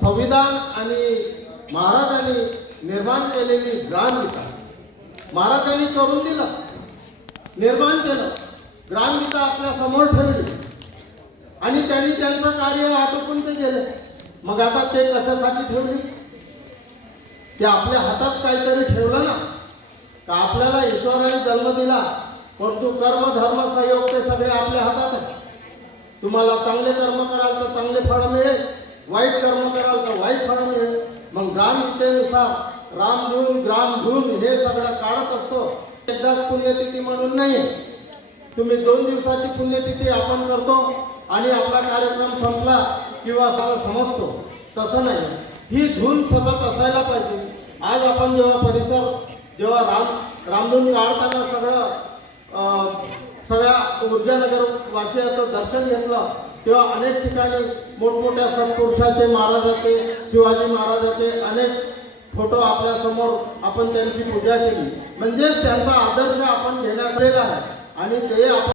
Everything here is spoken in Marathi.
संविधान आणि महाराजांनी निर्माण केलेली ग्रामगीता महाराजांनी करून दिलं, निर्माण केलं, ग्रामगीता आपल्या समोर ठेवली आणि त्यांनी त्यांचं कार्य आटोपून ते गेले. मग आता ते कशासाठी ठेवली? ते आपल्या हातात काहीतरी ठेवलं ना, का आपल्याला ईश्वराने जन्म दिला, परंतु कर्म धर्म संयोग ते सगळे आपल्या हातात आहे. तुम्हाला चांगले कर्म कराल तर चांगले फळ मिळेल, वाईट कर्म कराल तर वाईट फळ मिळेल. मग ग्रामगीतेनुसार रामधून ग्रामधून हे सगळं काढत असतो. एकदाच पुण्यतिथी म्हणून नाही, तुम्ही 2 दिवसाची पुण्यतिथी आपण करतो आणि आपला कार्यक्रम संपला किंवा समजतो, तसं नाही. ही धून सतत असायला पाहिजे. आज आपण जेव्हा रामधून काढताना सगळ्या ऊर्जानगर वासियाचं दर्शन घेतलं, तेव्हा अनेक ठिकाणी मोठमोठ्या सत्पुरुषाचे, महाराजाचे, शिवाजी महाराजाचे अनेक फोटो आपल्या समोर आपण त्यांची पूजा केली. म्हणजेच त्यांचा आदर्श आपण घेण्यास आहे आणि ते आपण